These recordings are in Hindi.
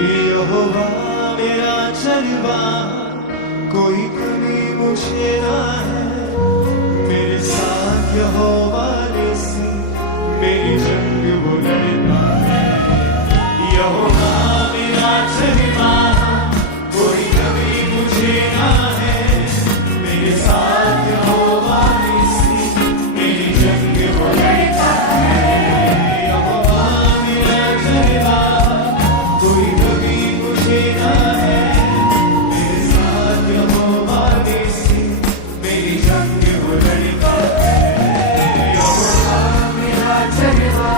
यहोवा मेरा चलवा, कोई कमी मुझे ना है। मेरे साथ यहोवा निसी, मेरी जंग वो लड़ता है। यहोवा मेरा चलवा, कोई कमी मुझे ना है। मेरे साथ यहोवा निसी, मेरी जंग वो लड़ता है। यहोवा मेरा चलवा, कोई कमी मुझे ना है। मेरे साथ यहोवा निसी, मेरी जंग वो लड़ता है। यहोवा मेरा चलवा,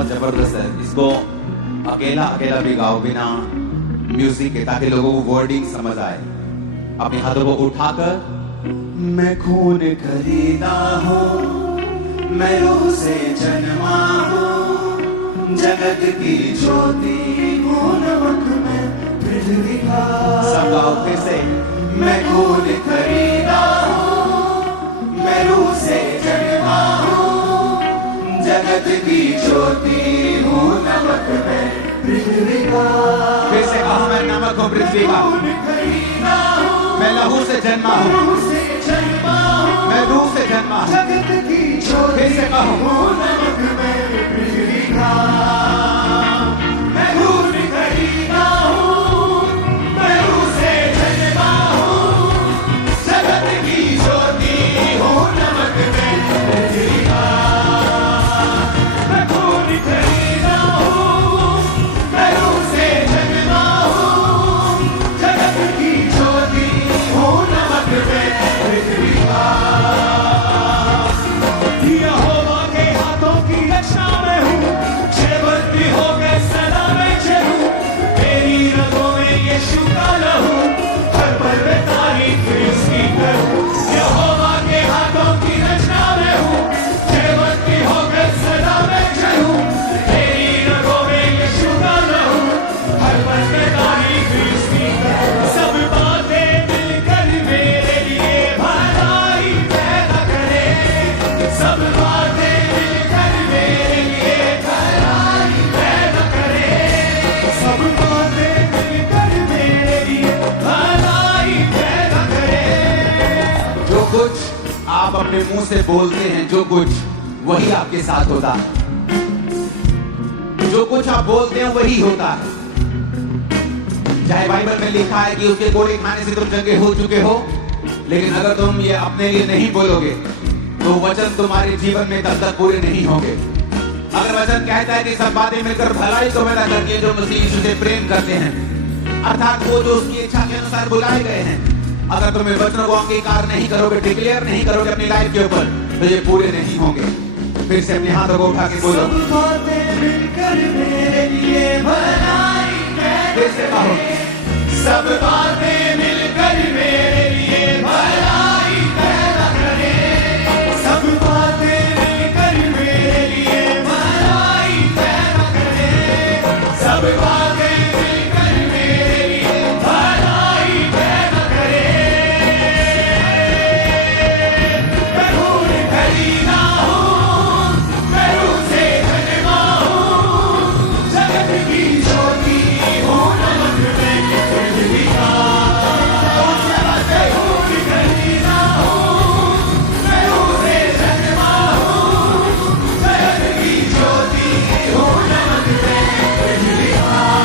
बहुत जबरदस्त है। इसको अकेला अकेला भी गाओ बिना म्यूजिक के, ताकि लोगों को वर्डिंग समझ आए। अपने हाथों को उठाकर मैं खून खरीदा हूँ, मैं रूह से जन्मा हूँ, जगत की ज्योति हूँ, नमक में पृथ्वी का। सब गाओ फिर से। मैं खून खरीदा हूँ, मैं रूह से जन्मा हूँ, जगत की ज्योति हूँ, नमक में पृथ्वी का। फिर से कहो, मैं नमक हूँ पृथ्वी का, मैं लहू से जन्मा हूँ, मैं रूह से जन्मा हूँ, जगत की ज्योति फिर से कहो, हूँ, नमक में पृथ्वी का। मैं खून खरीदा हूँ, मैं रूह से जन्मा हूँ, जगत की ज्योति हूँ, नमक में पृथ्वी का। मैं खून खरीदा हूँ, मैं रूह से जन्मा हूँ, जगत की ज्योति हूँ, नमक में पृथ्वी का। यहोवा के हाथों की रक्षा में हूँ, छेबंदी हो गए सदा में चलूं, मेरी रगों में यीशु का लहू, हर पल में तारीफ इसकी करूं। यहोवा के हाथों की रक्षा में हूँ, छेबंदी हो गए सदा में चलूं, मेरी रगों में यीशु का लहू, हर पल में तारीफ इसकी करूं। सब बातें मिलकर मेरे लिए भलाई पैदा करें, सब बातें मिलकर मेरे लिए भलाई पैदा करें, सब बातें मिलकर मेरे लिए भलाई पैदा करें। जो कुछ आप अपने मुंह से बोलते हैं, जो कुछ वही आपके साथ होता है। जो कुछ आप बोलते हैं वही होता है। चाहे बाइबल में लिखा है कि उसके कोड़े खाने से तुम चंगे हो चुके हो, लेकिन अगर तुम ये अपने लिए नहीं बोलोगे तो वचन तुम्हारे जीवन में तब तक पूरे नहीं होंगे। अगर वचन कहता है कि सब बातें मिलकर भलाई तो पैदा करती है जो मसीह यीशु से प्रेम करते हैं, अर्थात वो जो उसकी इच्छा के अनुसार बुलाए गए हैं, अगर तुम वचनों को अंगीकार नहीं करोगे, डिक्लेयर नहीं करोगे अपनी लाइफ के ऊपर, तो ये पूरे नहीं होंगे। फिर से अपने हाथों को उठा के बोलो, सब बातें मिलकर मेरे लिए भलाई फिर से कहो, सब बातें मिलकर मेरे लिए भलाई पैदा करें, सब बातें मिलकर मेरे लिए भलाई पैदा करें, सब बातें मिलकर मेरे लिए भलाई पैदा करें। मैं खून खरीदा हूँ, मैं रूह से जन्मा हूँ, जगत की ज्योति हूँ, नमक में पृथ्वी का। मैं खून खरीदा हूँ, मैं रूह से जन्मा हूँ, जगत की ज्योति हूँ, नमक में पृथ्वी का।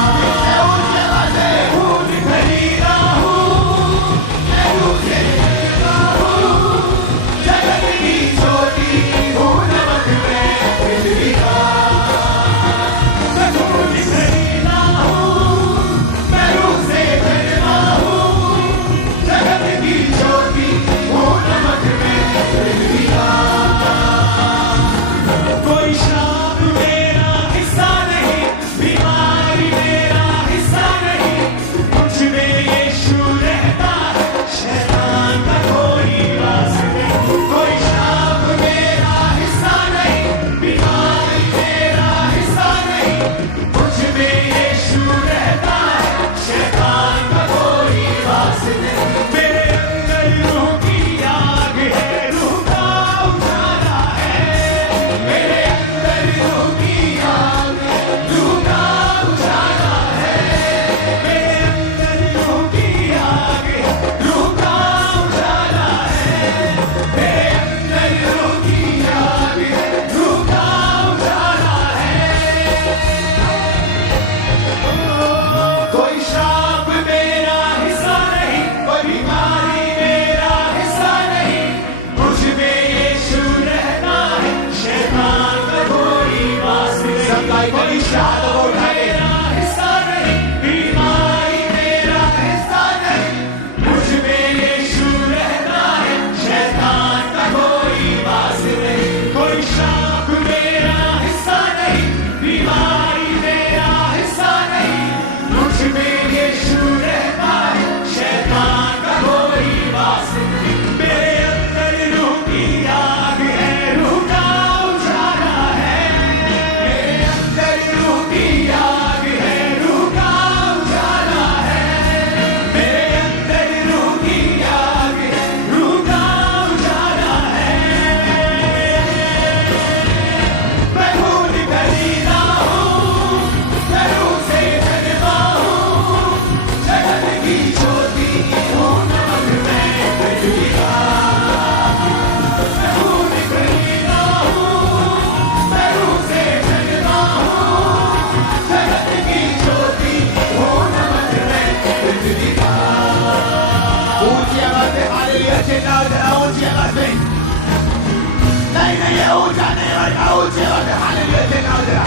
ऊंचा नहीं बढ़ेगा, ऊंचे वाले हालेलुया देना जरा।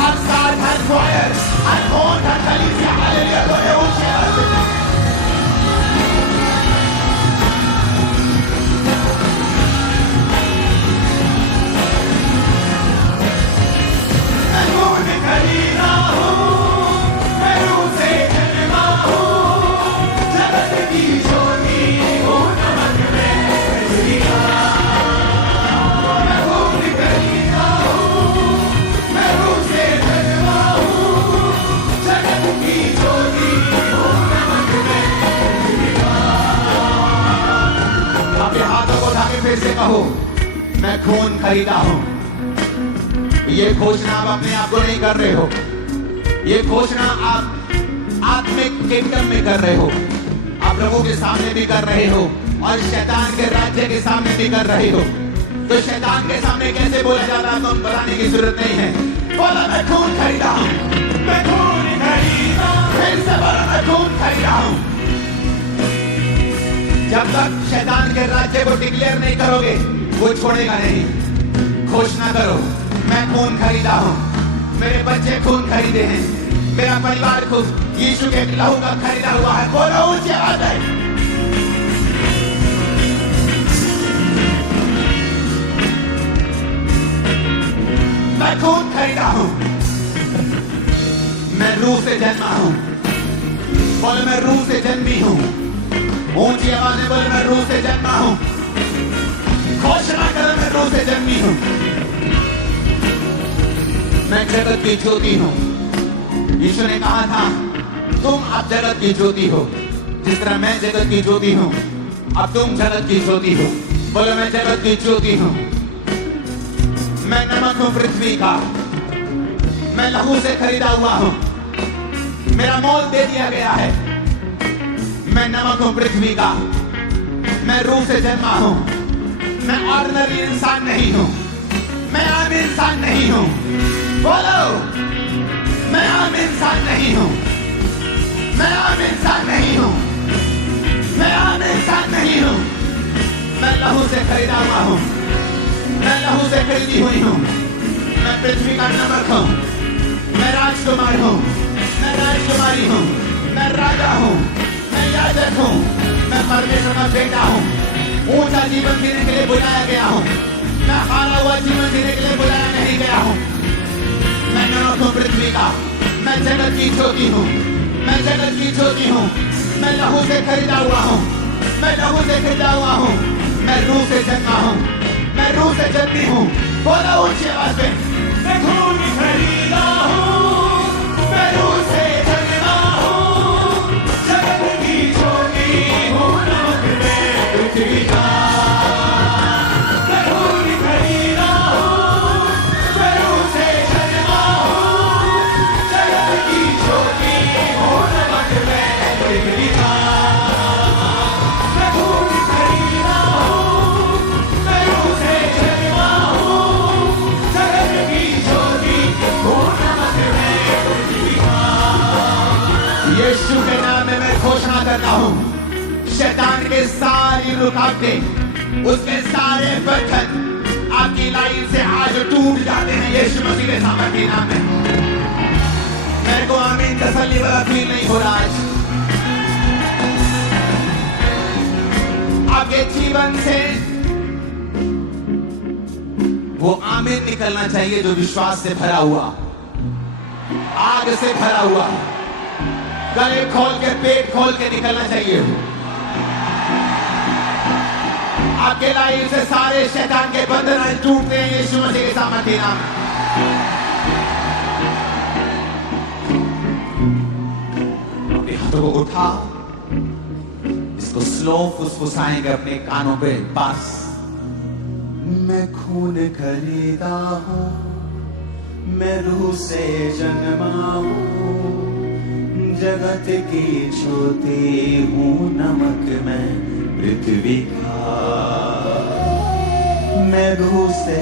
हर साथ, हर क्वायर, हर कौन, हर कलीसिया हालेलुया बोले ऊंचे वाले। मैं खून खरीदा हूँ, मैं रूह से जन्मा हूँ, जगत की ज्योति हूँ, नमक में पृथ्वी का। मैं खून खरीदा हूँ, मैं रूह से जन्मा हूँ, जगत की ज्योति हूँ, नमक में पृथ्वी का। अपने हाथों को उठा के फिर से कहो, मैं खून खरीदा हूं। ये घोषणा आप अपने आप को नहीं कर रहे हो, ये घोषणा आप आत्मिक किंगडम में कर रहे हो, आप प्रभु के सामने भी कर रहे हो और शैतान के राज्य के सामने भी कर रहे हो। तो शैतान के सामने कैसे बोला जाता है, तुम बताने की जरूरत नहीं है। बोला मैं खून खरीदा हूं, मैं खून खरीदा हूँ, फिर से बोला मैं खून खरीदा हूं। जब तक शैतान के राज्य को डिक्लेयर नहीं करोगे, वो छोड़ेगा नहीं। घोषणा करो, मैं खून खरीदा हूं, मेरे बच्चे खून खरीदे हैं, मेरा परिवार खून यीशु के लहू का खरीदा हुआ है। बोलो ऊंचे आवाज है। मैं खून खरीदा हूं, मैं रूह से जन्मा हूं। बोलो मैं रूह से जन्मी हूं। ऊंची आवाज में बोलो मैं रूह से जन्मा हूं। घोषणा करो मैं रूह से जन्मी हूं। मैं जगत की ज्योति हूं। यीशु ने कहा था तुम अब जगत की ज्योति हो, जिस तरह मैं जगत की ज्योति हूं, अब तुम जगत की ज्योति हो। बोलो मैं जगत की ज्योति हूं। मैं नमक हूं पृथ्वी का, मैं लहू से खरीदा हुआ हूं, मेरा मोल दे दिया गया है। मैं नमक हूं पृथ्वी का, मैं रूह से जन्मा हूं। मैं ऑर्डिनरी इंसान नहीं हूं, मैं आम इंसान नहीं हूं। बोलो मैं आम इंसान नहीं हूं, मैं आम इंसान नहीं हूं, मैं आम इंसान नहीं हूं। मैं लहू से खरीदा हुआ हूं, मैं लहू से खरीदी हुई हूं। मैं पृथ्वी का नमक हूं, मैं राजकुमार हूं, मैं राजकुमारी हूं, मैं राजा हूं, मैं याजक हूं, मैं परमेश्वर का बेटा हूं। ऊंचा जीवन जीने के लिए बुलाया गया हूं, मैं हारा हुआ जीवन जीने के लिए बुलाया नहीं गया हूं। मैं नमक हूं पृथ्वी का, मैं जगत की ज्योति हूं, मैं जगत की ज्योति हूं। मैं लहू से खरीदा हुआ हूं, मैं लहू से खरीदा हुआ हूं। मैं रूह से जन्मा हूं, मैं रूह से जन्मी हूं। बोलो ऊंची आवाज में, मैं खून खरीदा हूँ, मैं रूह से जन्मा हूँ, जगत की ज्योति हूँ, नमक में पृथ्वी का। मैं खून खरीदा हूँ, मैं रूह से जन्मा हूँ, जगत की ज्योति हूँ, नमक में पृथ्वी का। मैं खून खरीदा हूँ, मैं रूह से जन्मा हूँ, जगत की ज्योति हूँ, नमक में पृथ्वी का। यीशु के नाम में मैं घोषणा करता हूं, शैतान के सारी रुकावटें, उसके सारे बंधन आपकी लाइफ से आज टूट जाते हैं यीशु मसीह के सामर्थ्य नाम में। मेरे को आमीन तसल्ली वाला फील नहीं हो रहा आज। आपके जीवन से वो आमीन निकलना चाहिए जो विश्वास से भरा हुआ, आग से भरा हुआ, गले खोल के पेट खोल के निकलना चाहिए। आपके लाइफ से सारे शैतान के बंधन आज टूटते हैं यीशु मसीह के सामर्थ्य नाम में। अपने हाथों को उठा, इसको स्लो फुसफुसाएंगे अपने कानों पे पास। मैं खून खरीदा हूं, मैं रूह से जन्मा हूं, जगत की ज्योति हूं, नमक मैं पृथ्वी का। मैं रूह से,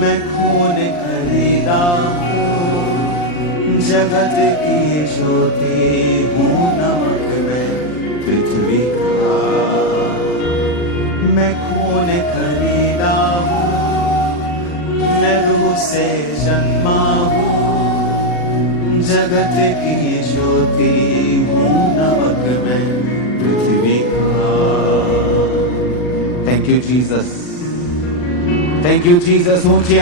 मैं खून खरीदा हूं, जगत की ज्योति हूं, नमक मैं पृथ्वी का। मैं खून जगत की ज्योति हूँ, नमक मैं पृथ्वी का। Thank you Jesus, thank you Jesus. ऊंची